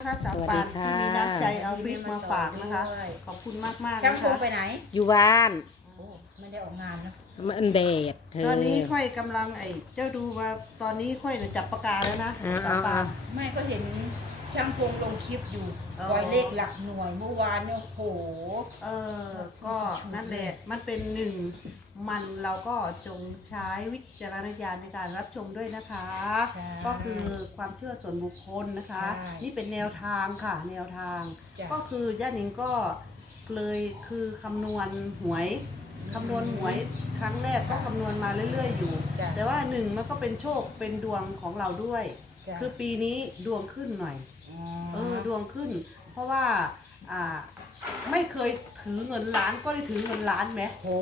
นะคะสาวปานที่มีน้ำใจเอาพริกมาฝากนะคะ ขอบคุณมากมากๆช่างนะคงคะ ไปไหน อยู่บ้านโอ้ไม่ได้ออกงานนะมันแดดเธอตอนนี้ค่อยกำลังไอ้เจ้าดูว่าตอนนี้ค่อยจะจับปากกาแล้วนะอ่าสาวปาน ไม่ก็เห็นช่างพงลงคลิปอยู่อ๋อปล่อยเลขหลักหน่วยเมื่อวานเนี่ยโอ้โห เออก็นั่นแหละมันเป็นหนึ่ง มันเราก็จงใช้วิจารณญาณในการรับชมด้วยนะคะ ใช่ก็คือความเชื่อส่วนบุคคลนะคะ ใช่นี่เป็นแนวทางค่ะ แนวทาง จ้ะ ก็คือย่านิงก็เลยคือคำนวณหวยคำนวณหวยครั้งแรกก็คำนวณมาเรื่อยๆอยู่ จ้ะแต่ว่าหนึ่งมันก็เป็นโชคเป็นดวงของเราด้วย จ้ะคือปีนี้ดวงขึ้นหน่อย เออดวงขึ้น เพราะว่าอ่า ไม่เคยถือเงินล้านก็ได้ถือเงินล้านไหมโอ้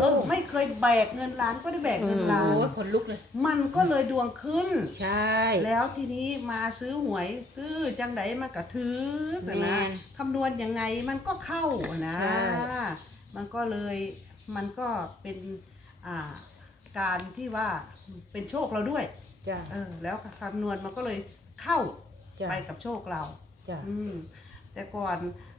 เออไม่เคยแบกเงินล้านก็ได้แบกเงินล้าน โอ้ยขนลุกเลย มันก็เลยดวงขึ้น ใช่แล้วทีนี้มาซื้อหวยซื้อจังไดมันก็ถือแต่นะแม่นคำนวณยังไงมันก็เข้านะใช่มันก็เลยมันก็เป็นอ่าการที่ว่าเป็นโชคเราด้วยจ้ะเออแล้วคำนวณมันก็เลยเข้าจ้ะไปกับโชคเราจ้ะอืมแต่ก่อน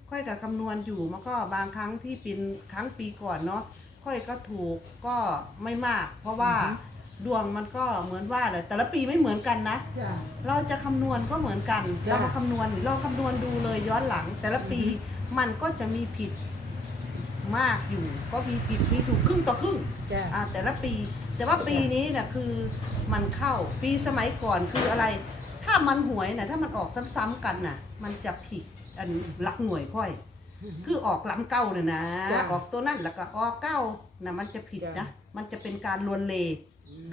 ค่อยกับคำนวณอยู่มันก็บางครั้งที่เป็นครั้งปีก่อนเนาะค่อยก็ถูกก็ไม่มาก เพราะว่าดวงมันก็เหมือนว่าเลยแต่ละปีไม่เหมือนกันนะ จ้ะ เราจะคำนวณก็เหมือนกันจ้ะ เรามาคำนวณเราคำนวณดูเลยย้อนหลัง แต่ละปีมันก็จะมีผิดมากอยู่ ก็มีผิดมีถูกครึ่งต่อครึ่งจ้ะ อ่าแต่ละปี แต่ว่าปีนี้เนี่ยคือมันเข้าปีสมัยก่อนคืออะไร ถ้ามันหวยน่ะถ้ามันออกซ้ำๆกันน่ะ มันจะผิด อันหลักหน่วยค่อย คือออกล้ำเก้าเนี่ยนะจ้ะออกตัวนั่นแล้วก็ออกเก้านะมันจะผิดจ้ะ นะมันจะเป็นการลวนเล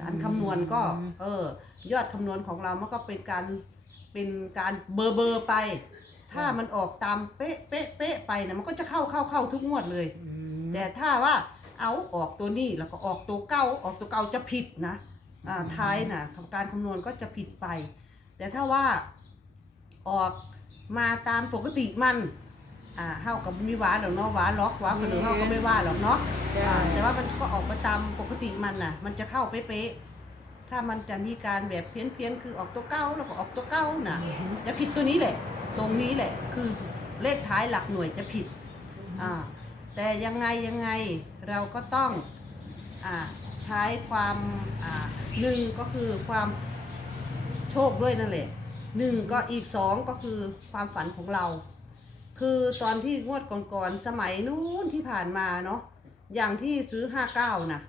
การคำนวณก็เออ ยอดคำนวณของเรามันก็เป็นการเป็นการเบอร์เบอร์ไป ถ้ามันออกตามเป๊ะเป๊ะเป๊ะไปนะมันก็จะเข้าเข้าเข้าทุกงวดเลย อืม แต่ถ้าว่าเอาออกตัวนี้แล้วก็ออกตัวเก้าออกตัวเก้าจะผิดนะอ่าท้ายนะการคำนวณก็จะผิดไป แต่ถ้าว่าออก มาตามปกติมันอ่าเฮากับมีหวานหรอกเนาะหวานล็อกหวานคนอื่นเฮาก็ไม่ว่าหรอกเนาะจ้ะอ่าแต่ว่ามันก็ออกมาตามปกติมันน่ะ มันจะเข้าเป๊ะๆถ้ามันจะมีการแบบเพี้ยนๆคือออกตัวเก้าแล้วก็ออกตัวเก้าน่ะ จะผิดตัวนี้แหละ ตรงนี้แหละคือเลขท้ายหลักหน่วยจะผิดอ่าแต่ยังไงยังไงเราก็ต้องอ่าใช้ความอ่าหนึ่งก็คือความโชคด้วยนั่นแหละ หนึ่งก็อีกสองก็คือความฝันของเรา คือตอนที่งวดก่อนๆสมัยนู้นที่ผ่านมาเนาะอย่างที่ซื้อห้าเก้านะ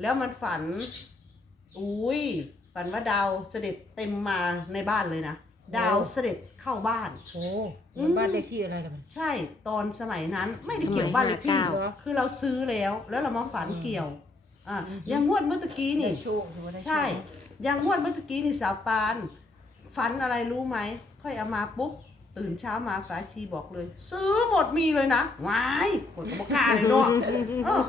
แล้วมันฝัน อุ้ยฝันว่าดาวเสด็จเต็มมาในบ้านเลยนะ ดาวเสด็จเข้าบ้าน โอ้มันบ้านเลขที่อะไรกันมัน ใช่ตอนสมัยนั้นไม่ได้เกี่ยวบ้านเลขที่สมัยเหรอคือเราซื้อแล้วแล้วเรามาฝันอืมเกี่ยวอะอืมอย่างงวดเมื่อตะกี้ได้นี่โชคถือว่าได้โชคใช่ อย่างงวดเมื่อตะกี้นี่สาวปาน ฝันอะไรรู้ไหม ค่อยเอามาปุ๊บ ตื่นเช้ามาฝาชีบอกเลย ซื้อหมดมีเลยนะวายกดกระบอกกล้าเลยเนาะเออ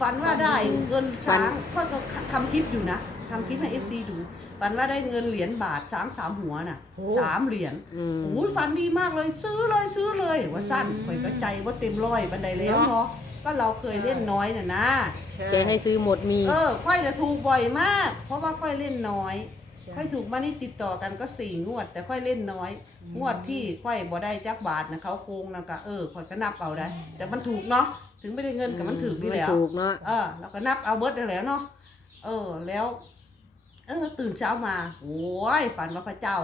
ฝันว่าได้เงินช้างค่อยก็ทำคลิปอยู่นะทำคลิปให้เอฟซีดูฝันว่าได้เงินเหรียญบาทช้างสามหัวน่ะโอ้สามเหรียญอืมโอ้ยฝันดีมากเลยซื้อเลยซื้อเลยว่าสั้นอืมข่อยก็ใจว่าเต็มร้อยบันไดแล้วเนาะเนาะก็เราเคยเล่นน้อยน่ะนะใช่จะให้ซื้อหมดมี เออค่อยจะถูกบ่อยมาก เพราะว่าค่อยเล่นน้อยใช่ ค่อยถูกมานี่ติดต่อกันก็สี่งวด แต่ค่อยเล่นน้อยอืมงวดที่ค่อยบ่ได้จักบาทนะเขาโกงนะก็เออค่อยก็นับเอาได้อืมแต่มันถูกเนาะถึงไม่ได้เงินกับมันถูกนี่แหล้วถูกเนาะเออเราก็นับเอาเบิร์ดได้แหล้วเนาะเออแล้ว เออตื่นเช้ามาโอ้ยฝันว่าพระเจ้า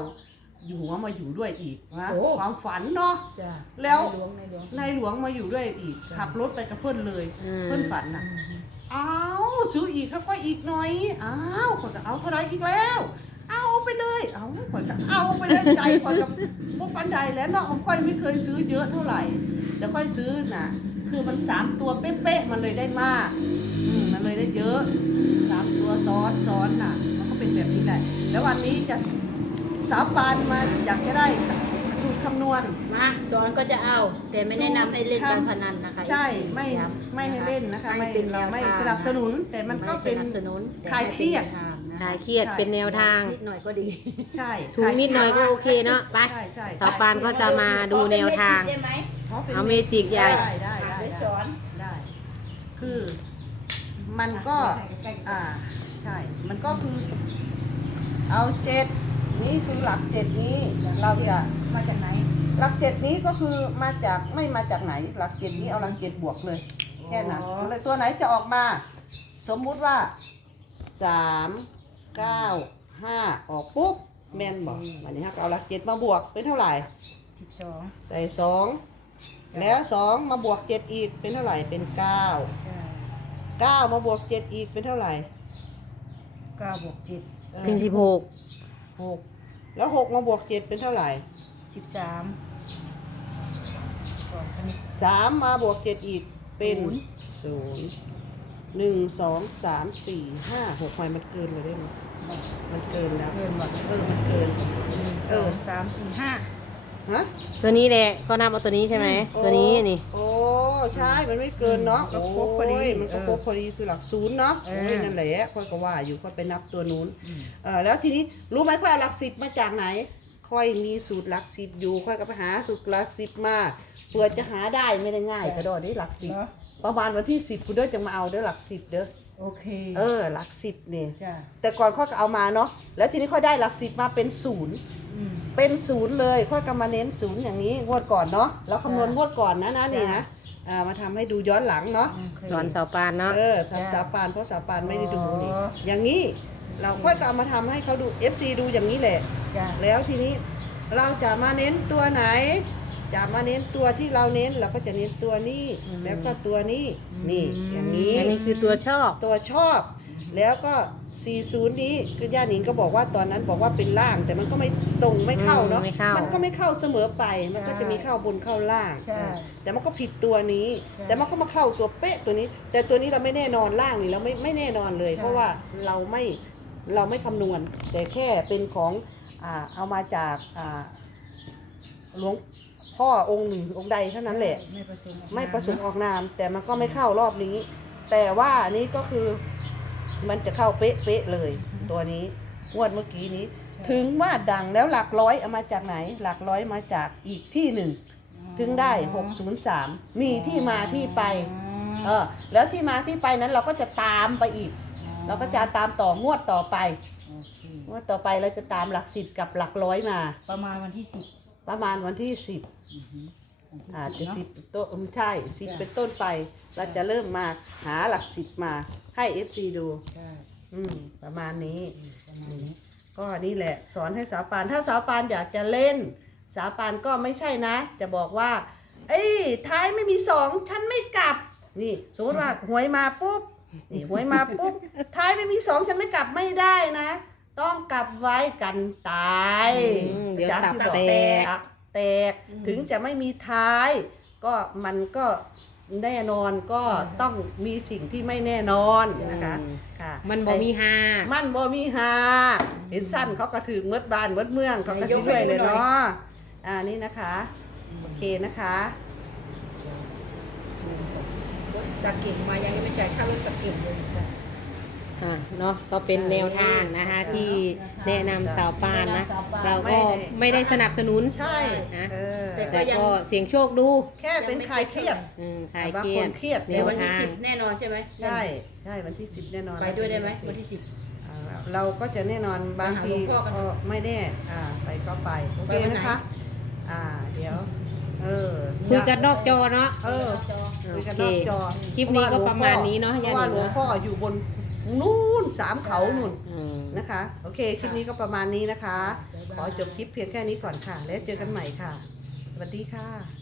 อยู่หัวมาอยู่ด้วยอีกนะโอ้ ความฝันเนาะ จ้ะแล้ว ในหลวงในหลวง นายหลวงมาอยู่ด้วยอีกจ้ะ ขับรถไปกับเพื่อนเลย อืม เพื่อนฝันน่ะอ้าวซื้ออีกครับก็อีกหน่อยอ้าวข่อยก็เอาเท่าไรอีกแล้ว เอาไปเลยเอาข่อยก็เอาไปเลยใจข่อยกับพวกปันใดแล้วเนาะข่อยไม่เคยซื้อเยอะเท่าไหร่แต่ค่อยซื้อน่ะ คือมันสามตัวเป๊ะๆมันเลยได้มากอืมมันเลยได้เยอะสามตัวซ้อนซ้อนน่ะ มันก็เป็นแบบนี้แหละแล้ววันนี้จะ สาวปานมาอยากจะได้สูตรคำนวณ มาสอนก็จะเอา แต่ไม่แนะนำให้เล่นการพนันนะคะใช่ไม่ย้ำไม่ให้เล่นนะคะไม่ป็นเราไม่แนวทงสนับสนุน แต่มันก็เป็นไม่สนับสนุนคลายเครียดคลายเครียดเป็นแนวทางนิดหน่อยก็ดี ใช่ถูกนิดหน่อยก็โอเคเนาะไปใช่ใช่สาวปานก็จะมาดูแนวทางได้ไหมเอาเมจิกใหญ่ได้ได้อะได้เดี๋ยวสได้อนได้ คือมันก็อ่าใช่ มันก็คือเอาเจ็ด นี่คือหลักเจ็ดนี้เราจะมาจากไหน หลักเจ็ดนี้ก็คือมาจากไม่มาจากไหน หลักเจ็ดนี้เอาหลักเจ็ดบวกเลยแค่นั้นอ๋อเลยตัวไหนจะออกมา สมมุติว่าสามเก้าห้าออกปุ๊บแม่นบอกวันนี้ฮะก็เอาหลักเจ็ดมาบวกเป็นเท่าไหร่สิบสองใส่สองแล้วสองมาบวกเจ็ดอีกเป็นเท่าไหร่เป็นเก้าใช่เก้ามาบวกเจ็ดอีกเป็นเท่าไหร่เก้าบวกเจ็ดเป็นสิบหก หกแล้วหกมาบวกเจ็ดเป็นเท่าไหร่สิบสามสองคณิตสามมาบวกเจ็ดอีกเป็นศูนย์ ศูนย์หนึ่งสองสามสี่ห้าหกไมมันเกินเลยได้ไหมมันเกินแล้วเกินหมดเออมันเกิน หนึ่งเอสอองสามสี่ห้าฮะตัวนี้แหละก็นับเอาตัวนี้ใช่ไหมโอ้ตัวนี้นี่ โอ้ ใช่ มันไม่เกินเนาะ ก็ครบพอดีโยมันก็ครบพอดีคือหลักศูนย์เนาะเออ โอ้ยนั่นแหละค่อยก็ว่าอยู่ค่อยไปนับตัวนู้น เออแล้วทีนี้รู้ไหมค่อยเอาหลักสิบมาจากไหน ค่อยมีสูตรหลักสิบอยู่ ค่อยก็ไปหาสูตรหลักสิบมาเพื่อจะหาได้ไม่ได้ง่ายกระโดดได้หลักสิบเนาะประมาณวันที่สิบคุณเด้อจะมาเอาเด้อหลักสิบเด้อ โอเคเออหลักสิบเนี่ย จ้ะแต่ก่อนค่อยก็เอามาเนาะ แล้วทีนี้ค่อยได้หลักสิบมาเป็นศูนย์ อืม เป็นศูนย์เลยค่อยก็มาเน้นศูนย์อย่างนี้งวดก่อนเนาะแล้วคำนวณจ้ะงวดก่อนนะนะนี่จ้ะนะอ่ามาทำให้ดูย้อนหลังเนาะโอเคสอนสาวปานเนาะเออจ้ะทำสาปานเพราะสาปานไม่ได้ดูนี่อ๋ออย่างนี้เราค่อยก็เอามาทำให้เขาดู FC ดูอย่างนี้แหละจ้ะแล้วทีนี้เราจะมาเน้นตัวไหน จะมาเน้นตัวที่เราเน้นเราก็จะเน้นตัวนี้ แล้วก็ตัวนี้นี่อย่างนี้อันนี้คือตัวชอบตัวชอบ แล้วก็ 40 นี้คือย่าหนิงก็บอกว่าตอนนั้นบอกว่าเป็นล่าง แต่มันก็ไม่ตรงไม่เข้าเนาะอืมไม่เข้ามันก็ไม่เข้าเสมอไป มันก็จะมีเข้าบนเข้าล่างใช่เออแต่มันก็ผิดตัวนี้ ใช่แต่มันก็มาเข้าตัวเป๊ะตัวนี้ แต่ตัวนี้เราไม่แน่นอนล่างนี่เราไม่ไม่แน่นอนเลย ใช่ เพราะว่าเราไม่เราไม่คำนวณ แต่แค่เป็นของอ่าเอามาจากอ่าหลวงพ่อองค์หนึ่งองค์ใดเท่านั้นแหละ ไม่ประสงค์ออกไม่ประสงค์นามออกนาม แต่มันก็ไม่เข้ารอบนี้ แต่ว่านี้ก็คือ มันจะเข้าเป๊ะๆเลย ตัวนี้งวดเมื่อกี้นี้ ถึงว่าดังแล้วหลักร้อยเอามาจากไหน หลักร้อยมาจากอีกที่หนึ่ง ถึงได้ 603 มีที่มาที่ไป เออ แล้วที่มาที่ไปนั้นเราก็จะตามไปอีก เราก็จะตามต่องวดต่อไปโอเคงวดต่อไปเราจะตามหลักสิบกับหลักร้อยมา ประมาณวันที่สิบประมาณวันที่สิบวันที่ อาจสิจะบสิเนาะบต้นอืมใช่สิบจ้ะ เป็นต้นไป เราจะเริ่มมาหาหลักสิบมาให้ FC ดู ใช่อืม ประมาณนี้ อืมประมาณนี้ก็นี่แหละ สอนให้สาวปานถ้าสาวปานอยากจะเล่น สาวปานก็ไม่ใช่นะ จะบอกว่า เอ้ยท้ายไม่มีสองฉันไม่กลับ นี่ สมมติว่าหวยมาปุ๊บนี่หวยมาปุ๊บท้ายไม่มีสองฉันไม่กลับไม่ได้นะ ต้องกลับไว้กันตายอืมเดี๋ยวจ๊ะตับที่บอกแตก ตับ แตก ถึงจะไม่มีท้าย ก็มันก็แน่นอนก็ต้องมีสิ่งที่ไม่แน่นอนนะคะอืมค่ะมันบ่มีฮามันบ่มีหาเห็นสั้นเขาก็ถือเมดบ้านเมดเมืองเขาก็สิด้วยเลยเนาะอ่านี่นะคะ โอเคนะคะซูมก่อนรถตะเก่งมายังไม่จ่ายค่ารถตะเก่งเลยจ้ะ อะเนาะก็เป็นแนวทางนะคะที่แนะนำสาวปานนะ เราก็ไม่ได้สนับสนุนใช่นะเออแต่แต่ก็เสียงโชคดูแค่เป็นคลายเครียดอืมคลายบางเครีคยดนเครียดแนเดี๋ยวววันที่ทางสิบแน่นอนใช่ไหมใช่ใช่วันที่สิบแน่นอนไปด้วยได้ไหมวันที่สิบ อ่าเราก็จะแน่นอนบางทีไปหาหลวงพ่อกันก็ไม่แน่อ่าไปก็ไปโอเคไปวันไหน นะคะ อ่าเดี๋ยว เออคุยกันนอกจอเนาะ เออ คุยกันนอกจอโอเคคลิปนี้ก็ประมาณนี้เนอะเพราะว่าย่าหนิงหลวงพ่ออยู่บน นู่นสามเขานู่นอืม นะคะ โอเค คลิปนี้ก็ประมาณนี้นะคะ ขอจบคลิปเพียงแค่นี้ก่อนค่ะ แล้วเจอกันใหม่ค่ะ สวัสดีค่ะ